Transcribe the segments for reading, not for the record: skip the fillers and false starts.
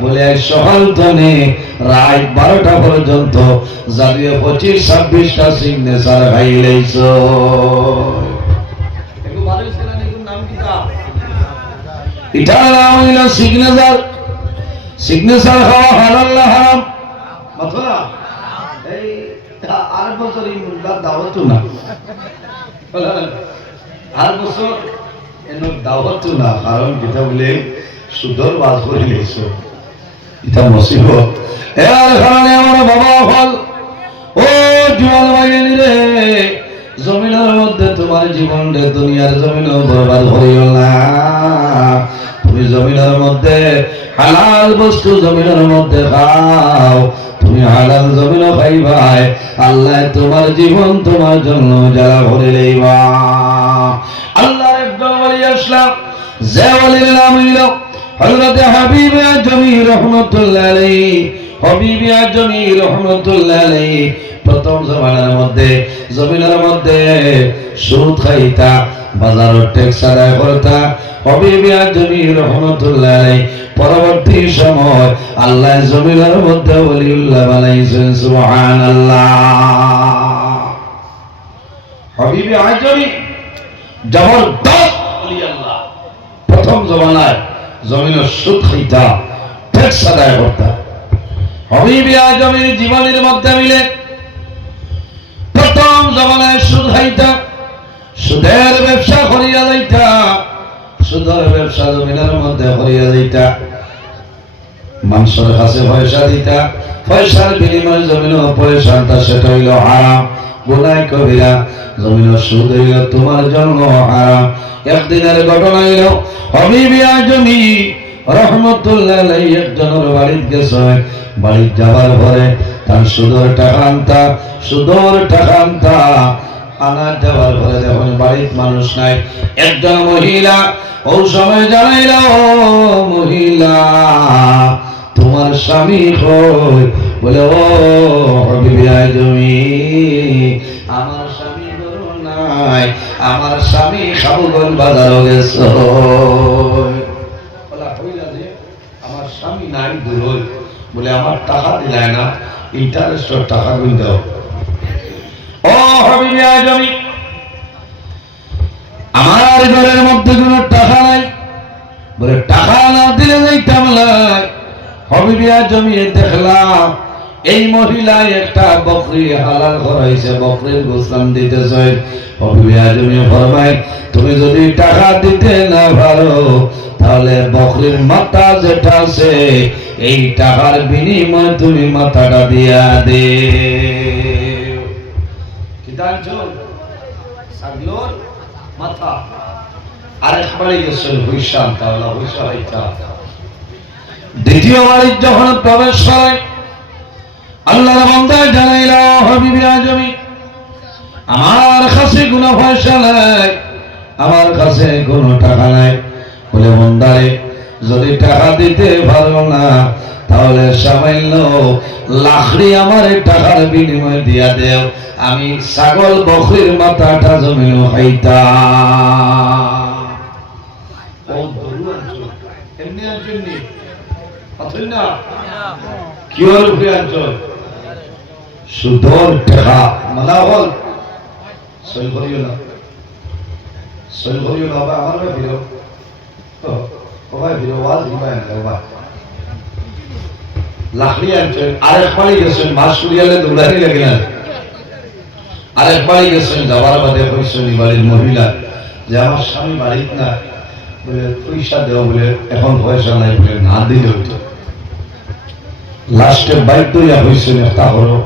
বলে এক সকাল থেকে রাত 12টা পর্যন্ত জাতীয় 25-26টা সিগনেচার খাইলেছ। এটার নাম হইল সিগনেচার। সিগনেচার খাওয়া হালাল না হারাম? মাথা এই 8 বছর এই মুদ্রার দাওয়াত না, 8 বছর এর দাওয়াত না, কারণ যেটা বলে সুদর বাদ করে গেছো, এটা মুসিবত। এর কারণে আমার বাবা হল ও জোয়ান ভাইয়ের রে, জমিনের মধ্যে তোমার জীবন রে দুনিয়ার জমিনও বরবাদ করিও না। তুমি জমিনের মধ্যে হালাল বস্তু জমিনের মধ্যে খাও, তুমি হালাল জমিনও খাইবাই, আল্লাহ তোমার জীবন তোমার জন্য যারা ভরে লইবা। আল্লাহ একজন ওলি আসলাম, যে ওলির নাম হইল হযরত হাবিব আজমি রহমাতুল্লাহ আলাইহি। হাবিব আজমি রহমাতুল্লাহ আলাইহি প্রথম জমানার মধ্যে জমিনের মধ্যে সুদ খাইতা, বাজারের ট্যাক্স আদায় করতা। হাবিব আজমি রহমাতুল্লাহ আলাইহি পরবর্তী সময় আল্লাহ জমিনের মধ্যে ওলিউল্লাহ বানাইছেন। সুবহানাল্লাহ। হাবিব আজমি জবরদস্ত ওলি আল্লাহ। প্রথম জমানায় জমিনের সুদ খাইতা, ট্যাক্স আদায় করতা। হাবিব আজমির জীবনের মধ্যে মিলে প্রথম জমানায় সুদ খাইতা, সুদের ব্যবসা করিয়া যাইতা, সুদের ব্যবসা জমিনের মধ্যে করিয়া যাইতা। মানুষের কাছে পয়সা দিতা, পয়সার বিনিময়ে জমিনের পয়সা আনতা, সেটা হইল হারাম, গুনাহ কবিরা। জমিনের সুদ হইল তোমার জন্য হারাম। একদিনের ঘটনা হইল হাবিব আজমি রহমতুল্লাহ আলাইহি একজনের বাড়িতে গেছে। বাড়ি যাবার পরে তার সুদের টাকা আনতা, সুদের টাকা আনতা, আনার যাবার পরে যখন বাড়িতে মানুষ নাই, একজন মহিলা ওই সময় জানাইল, মহিলা তোমার স্বামী কই? বলে ও হাবিব আজমি, আমার স্বামী ঘর নাই, আমার স্বামী সাবুগঞ্জ বাজারও গেছে। আমার স্বামী নাই দূর, বলে আমার টাকা দিলাই না, ইন্টারেস্টের টাকা গুণ দাও। ও হাবিব আজমি, আমার ঘরের মধ্যে কোনো টাকা নাই, বলে টাকা না দিলে যাইতাম না। হাবিব আজমি দেখলাম এই মহিলা একটা বকরি হালাল করাইছে, বকরির গোশত দিতেছে। হাবিব আজমি ফরমায়, তুমি যদি টাকা দিতে না পারো তাহলে বকরির মাথা যেটা আছে এই টাকার বিনিময়ে তুমি মাথাটা দিয়া দে। কি দাঁড়ছো? ছাগলের মাথা। আরেক বাড়ি গেছেন হুইসান, তাহলে হুইসা হইতা। দ্বিতীয় বাড়ির যখন প্রবেশ করে আল্লাহর বান্দা জানাইল, হাবিব আজমি আমার কাছে কোনো পয়সা নাই, আমার কাছে কোনো টাকা নাই। বলে বান্দারে, যদি টাকা দিতে পারো না তাহলে সামান্য লাখড়ি আমার টাকার বিনিময়ে দিয়া দেও, আমি ছাগল বকরির মাথাটা জমিন খাইতাম। এমনি আনছেন না, কি হল আনছেন? সুদর টাকা মানা হল, সই করিও না, সই করিও না। আমার ফিরো লাকড়ি আনছেন, আরেক বাড়ি গেছেন, মাছ সুরিয়ালে দৌড়ানি লাগে না। আরেক বাড়ি গেছেন, যাবার বাদে কইছেন বাড়ির মহিলা যে আমার স্বামী বাড়িতে না, বলে পয়সা দেওয়া, বলে এখন পয়সা নাই, বলে না দিলে হইতো। লাস্টে বাইক তৈরি হয়েছেন, একটা হলো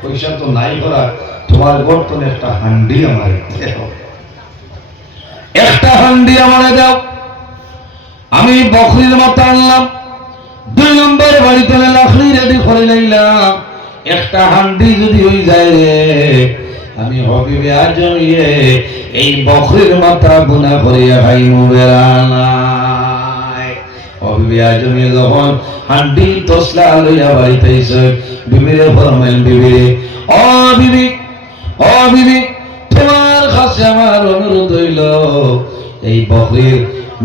পয়সা তো নাই করা, তোমার বর্তনে একটা হান্ডি আমার দেও, একটা হান্ডি আমার দাও, আমি বকরির মাথা আনলাম। 2 নম্বর বাড়িতে লাকড়ি রেডি করে নিলাম, একটা হান্ডি যদি হয়ে যায় রে, আমি হাবিব আজমি এই বকরির মাথা বুনা করিয়া খাইমু বেড়া নাই। হাবিব আজমি যখন হান্ডি তসলা লইয়া বাড়িতে এসে বিবিরে ফরমাইল, বিবিরে, ও বিবি, ও বিবি, তোমার কাছে আমার অনুরোধ হইল, এই বকরির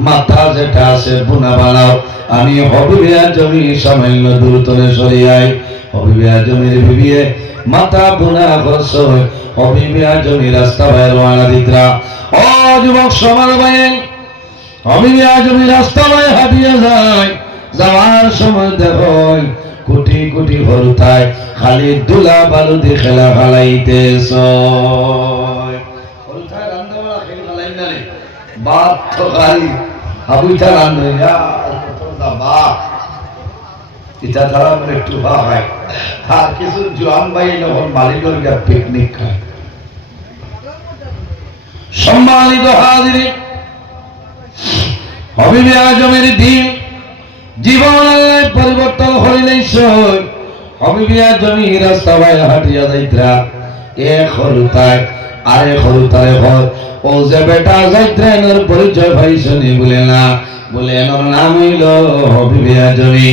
মাথা যেটা আছে বুনা বানাও, আমি হবিবে আজমি সামান্য দূরতরে সরিয়াই হবিবে আজমির বিবিয়ে মাথা বুনা করছ হবিবে আজমি রাস্তা বাইর রওনা দিতরা ও যুবক সমাজ বাইন হবিবে আজমি রাস্তা বাইর হাঁটিয়ে যায় যাওয়ার সময় দেখো কোটি কোটি হরতায় খালি দুলা বালু দিয়ে খেলা খালাইতেছ হরতায় রান্না বড়া খেলা খালাই না রে বাপ তো খাই আবুইটা রান্না ইয়া তোমরা বাপ এটা তারা বলে একটু ভাই আর কিছু জোয়ান ভাই যখন মালিকের গিয়ে পিকনিক খায় সম্মানিত হাজির হবিবে আজমের দিন জীবন আল্লাহ পরিবর্তন হইলেই হবিবে আজমি রাস্তা বাইরে হাঁটিয়া যাইত্রা এক হরুতায় আরে হরুতারে ঘর ও যে বেটা যাইত্রা এনার পরিচয় ভাইসনি বলে না বলে এনার নাম হইল হবিবে আজমি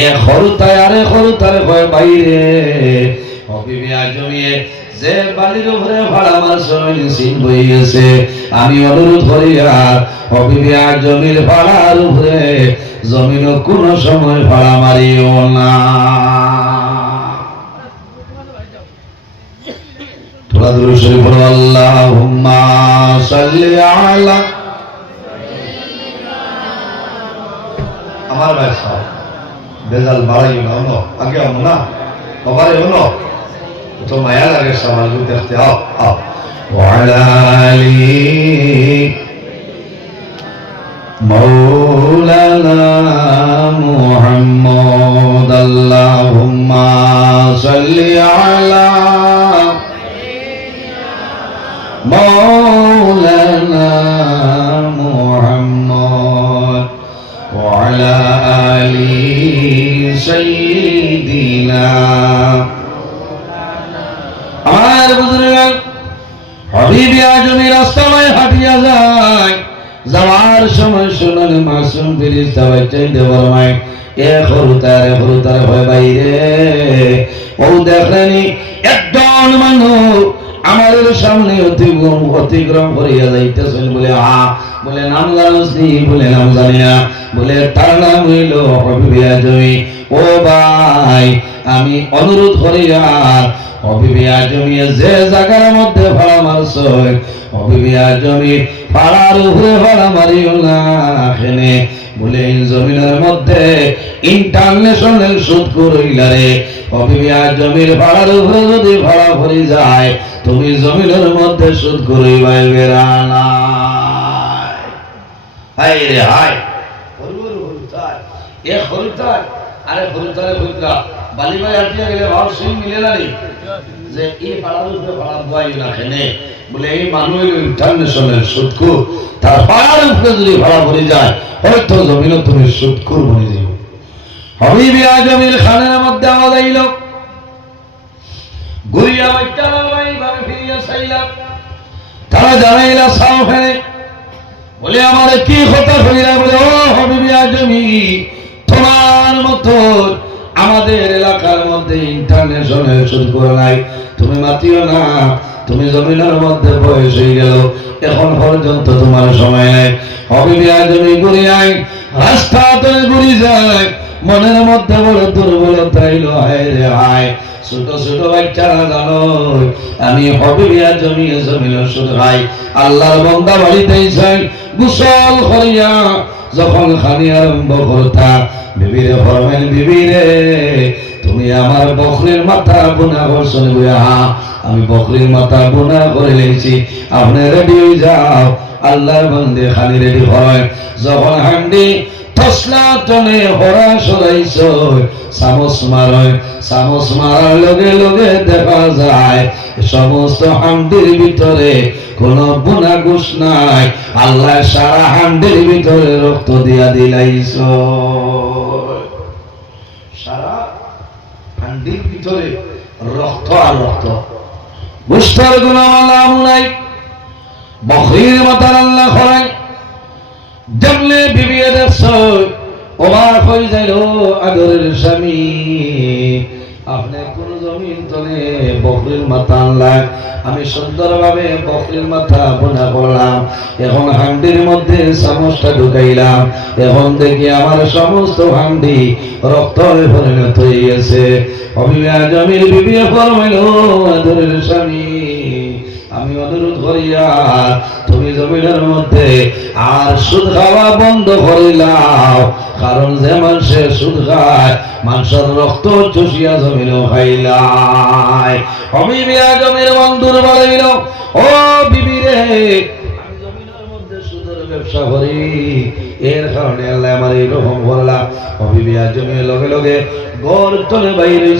এক হরুতায় আরে হরুতারে ঘর বাইরে হবিবে আজমি যে বাড়ির উপরে ভাড়া মারছেন সিন বই গেছে আমি অনুরোধ করি আর হবিবে আজমির ভাড়ার উপরে জমিন কোন সময় ভাড়া মারিও না তোরা দূরে শরীফ বলো আল্লাহুম্মা সাল্লি আলা আমার ভাই সাহেব বেজাল বাড়াই না হলো আগে হলো না বাবারে হলো তো মায়া লাগে সবাইকে দেখতে আও আও ওয়ালা আলি مولانا محمد اللهم صل على مولانا محمد وعلى آل سيدنا আমার বুজুর্গ হবিবে আজমি রাস্তায় হাঁটিয়া যায় যাওয়ার সময় শুনুন মাসুম ফেরেশতা বাচ্চাই দেওয়ার মায় এক হরুতারে হয় বাইরে ও দেখলেনি একজন মানুষ আমাদের সামনে অতিক্রম করিয়া যাইতেছেন বলে বলে নাম জানোস নি বলে নাম জানি না বলে তার নাম হইল হবিবে আজমি ও ভাই আমি অনুরোধ করি আর হবিবে আজমি যে জায়গার মধ্যে ভাড়া মারছ হবিবে আজমি পাড়ার উপরে ভাড়া মারিও না এখানে বলে জমিনের মধ্যে ইন্টারন্যাশনাল সুদ করিলা রে হবিবে আজমির ভাড়ার উপরে যদি ভাড়া ভরি যায় তুমি জমিনের মধ্যে সুদ করিবাই বেরানা হাই রে হাই হরুতার এ হরুতার আরে হরুতারে হরুতা বালি ভাই আটিয়া গেলে ভাব সুই মিলে না রে যে এই পাড়ার উপরে ভাড়া বয় না এখানে বলে এই মানুষ ইন্টারন্যাশনাল সুদকুর তার পাড়ার উপরে যদি ভাড়া ভরে যায় হয়তো জমিনও তুমি সুদকুর বনে যাবে হবিবে আজমির খানের মধ্যে আওয়াজ আইল ঘুরিয়া বাচ্চারা ভাবে ফিরিয়া চাইলাম তারা জানাইলা সাও ফেলে বলে আমার কি কথা হইলা বলে ও হবিবে আজমি তোমার মতো আমাদের এলাকার মধ্যে ইন্টারন্যাশনাল সুদকুর নাই তুমি মাতিও না তুমি জমিনের মধ্যে বয়স হয়ে গেল এখন পর্যন্ত তোমার সময় নেই হবিবে আজমি ঘুরে আয় রাস্তা ধরে ঘুরে যায় মনের মধ্যে বড় দুর্বলতা এলো হায় রে হায় ছোট ছোট বাচ্চারা জানো আমি হবিবে আজমি জমিন সুদ খাই আল্লাহর বান্দা বাড়িতে যাই গোসল করিয়া যখন খানি আরম্ভ করতা বিবিরে ফরমেন বিবিরে তুমি আমার বকরির মাথা বোনা করছেন আমি বকরির মাথা বোনা করে লেছি আপনি রেডি হয়ে যাও আল্লাহর বান্দে খালি রেডি হয় যখন হান্ডি তসলা টনে হরা সরাইছ চামচ মারার লগে লগে দেখা যায় সমস্ত হান্ডির ভিতরে কোন বোনা ঘুষ নাই আল্লাহ সারা হান্ডির ভিতরে রক্ত দিয়া দিলাইছ সারা হান্ডির ভিতরে রক্ত আর রক্ত মুস্তার গুনাহ নাই বকরির মাথার আল্লাহ খরাই যেমনে বিবিয়ে দেখছ অবাক হয়ে যাইল আদরের স্বামী আপনি কোন জমিন তলে বকরির মাথা আনলেন, আমি সুন্দরভাবে বকরির মাথা বোনা করলাম, এখন হান্ডির মধ্যে চামচটা ঢুকাইলাম, এখন দেখি আমার সমস্ত হান্ডি রক্তে পরিণত হয়ে গেছে। হবিবে আজমের বিবি ফরমাইল, আদরের স্বামী আমি অনুরোধ করিয়া তুমি জমিনের মধ্যে আর সুদ খাওয়া বন্ধ করিলাম, কারণ যে মানুষের সুদ খায় মানুষের রক্ত চুষিয়া জমিনও খাইলাই। হবিবে আজমের বন্ধুর বলিল, ও বিবি রে, আমি জমিনের মধ্যে সুদের ব্যবসা করি, এর কারণে আল্লাহ আমার এইরকম করলাম। হবিবে আজমের লগে লগে গড় তলে বাইরে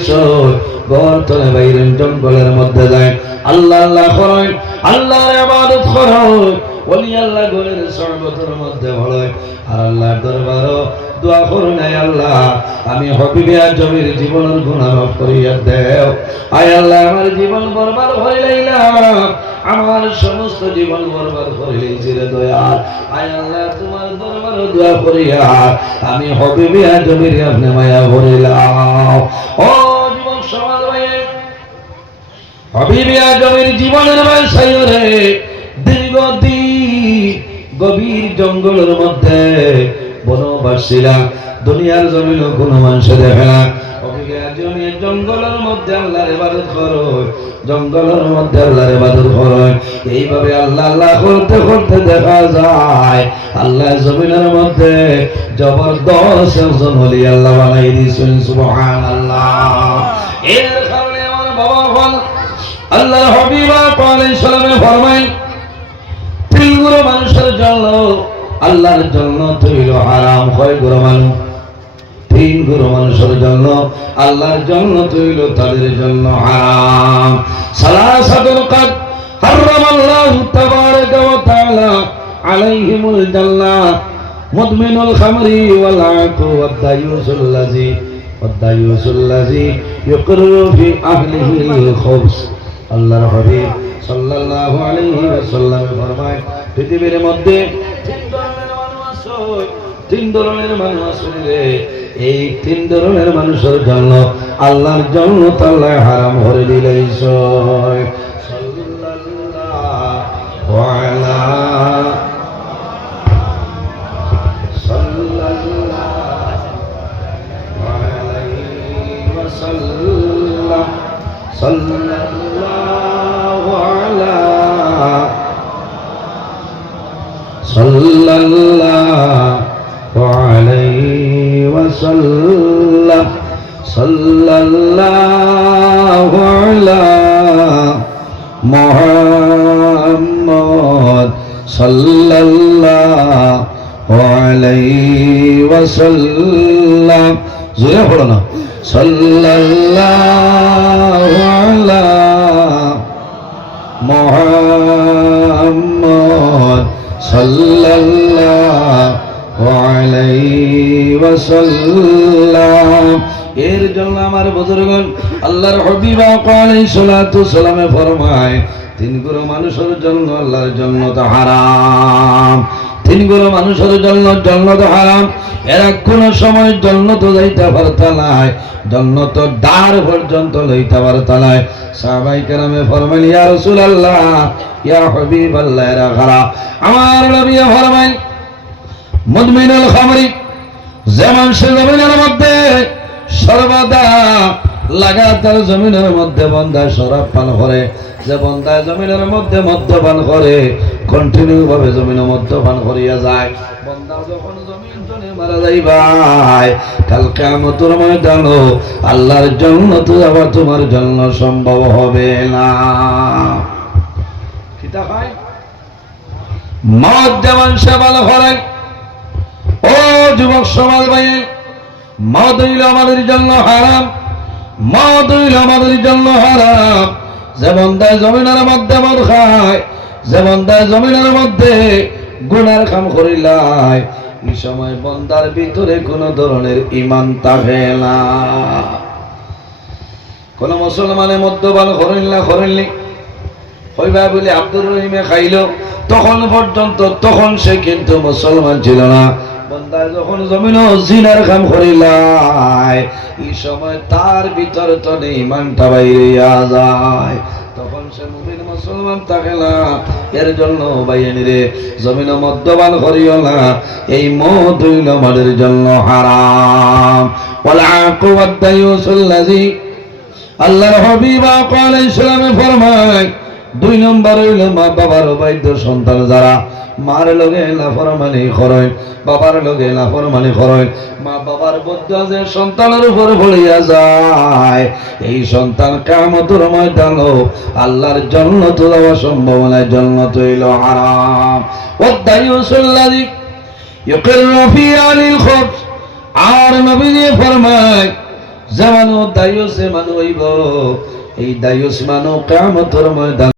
গড় তলে বাইরে জঙ্গলের মধ্যে যায়, আল্লাহ আল্লাহ করেন, আল্লাহর ইবাদত করেন, ওলি আল্লাহ গলের শরবতের মধ্যে ভরে আর আল্লাহর দরবারও দোয়া করুন, আল্লাহ আমি হবিবে আজমের জীবনের গুনাহ মাফ করিয়া দেও। আয় আল্লাহ আমার জীবন বরবাদ হইলাম, আমার সমস্ত জীবন বরবাদ হইলেছি রে দয়াল। আয় আল্লাহ তোমার দরবারও দোয়া করিয়া আমি হবিবে আজমের আপনি মায়া ভরিলাম। ও যুবক সমাজ ভাই, হবিবে আজমের জীবনের ব্যবসায় রে দীর্ঘদিন গভীর জঙ্গলের মধ্যে বনবাসীরা দুনিয়ার জমিনে কোনো মানুষ দেখে না। হবিবে আজমের জঙ্গলের মধ্যে আল্লাহর ইবাদত করো, জঙ্গলের মধ্যে আল্লাহর ইবাদত করো, এইভাবে আল্লাহ আল্লাহ করতে করতে দেখা যায় আল্লাহ জমিনের মধ্যে জবরদস্ত একজন ওলি আল্লাহ বানাই দিয়েছেন। সুবহানাল্লাহ। এর কারণে আমার বাবা বল আল্লাহর হাবিব আলাইহিস সালামে ফরমায়, তিনগুলো মানুষের জন্য আল্লাহর জন্য তৈল হারাম হয় গুরু মানুষ, তিন গুরু মানুষের জন্য আল্লাহর জন্য তৈল তাদের জন্য হারাম। সালাসাতুল কাদ হারামাল্লাহু তাবারাকা ওয়া তাআলা আলাইহিমুল জান্নাহ মুদমিনুল খামরি ওয়াল আকু ওয়াদ দায়ুসুল লাযী ইউকরু ফি আহলিহিল খুবস। আল্লাহর হাবিব সাল্লাল্লাহু আলাইহি ওয়াসাল্লাম ফরমায়, পৃথিবীর মধ্যে তিন ধরনের মানুষ আছে, এই তিন ধরনের মানুষের জন্য আল্লাহর জন্য আল্লাহ হারাম করে দিলেন। সাল্লাল্লাহু আলা সাল্লাল্লাহু আলাইহি ওয়াসাল্লাম, সাল্লাল্লাহু আলা সাল্লাল্লাহু আলাইহি ওয়াসাল্লাম, সাল্লাল্লাহু আলা মুহাম্মদ, সাল্লাল্লাহু আলাইহি ওয়াসাল্লাম। জোরে পড়ো না, সাল্লাল্লাহু আলা মুহাম্মদ, সাল্লাল্লাহু আলাইহি ওয়াসাল্লাম। এর জন্য আমার বুজুর্গগণ আল্লাহর হাবিব আলাইহিস সালাতু সালামে ফরমায়, তিন গুরু মানুষের জন্য আল্লাহর জান্নাত হারাম, তিন গুরু মানুষের জন্য জান্নাত হারাম। এরা কোন সময় জান্নাত যাইতে পারতা নাই, জান্নাত দ্বার পর্যন্ত লইতে পারতা নাই। সাহাবায়ে কেরামে ফরমাইল, ইয়া রাসূলুল্লাহ, ইয়া হাবিবাল্লাহ, এরা কারা? আমার নবী ফরমাইল, মুদমিনুল খামরি, যেমন সে জমিনের মধ্যে সর্বদা লাগাতার জমিনের মধ্যে বন্দা শরাব পান করে, যে বন্দা জমিনের মধ্যে মদ্যপান করে, কন্টিনিউ ভাবে জমিনের মদ্যপান করিয়া যায়, বন্দা যখন জমিন জনে মারা যাইবাই, কাল কিয়ামতের ময়দানে আল্লাহর জান্নাত যাওয়া তোমার জন্য সম্ভব হবে না। কিতা হয় মদ যেমন সে ভালো করে। ও যুবক সমাজ ভাই, মদ হইল আমাদের জন্য হারাম, মদ হইল আমাদের জন্য হারাম। যে বন্দায় জমিনের মধ্যে মদ খায়, যে বন্দায় জমিনের মধ্যে গুনার কাম করিলাই, এই সময় বন্দার ভিতরে কোন ধরনের ঈমান থাকে না। কোন মুসলমানে মদ্যপান করেননি হইবা বলে আব্দুর রহিমে খাইল, তখন পর্যন্ত তখন সে কিন্তু মুসলমান ছিল না। বন্দায় যখন জমিন জিনার কাম করিলাই এই সময় তার ভিতর তো ইমানটা বাইরিয়া যায়, তখন সে মুমিন মুসলমান থাকে না। এর জন্য বাইনি রে জমিন মদ্যপান করিও না, এই মদ হইল আমাদের জন্য হারাম। ওয়ালা আকুবাত দায়ুসুল্লাযী, আল্লাহর হাবিব আলাইহিস সালামে ফরমায় 2 নম্বর হইল মা বাবার অবাধ্য সন্তান যারা মার লগে লাফরমানি করে, বাবার লগে লাফরমানি করে, মা বাবার বদ্ধ যে সন্তানের উপর পড়িয়া যায়, এই সন্তান কিয়ামতের ময়দানে আল্লাহর জান্নাত যাওয়ার সম্ভাবনায় জান্নাত হইল হারাম। ওয়াদায়ুসুল্লাযী ইউকিরু ফি আলিল খুবস, আর নবী ফরমায় যেমন দায়ুস মানু হইব, এই দায়ুস মানু কিয়ামতের ময়দানে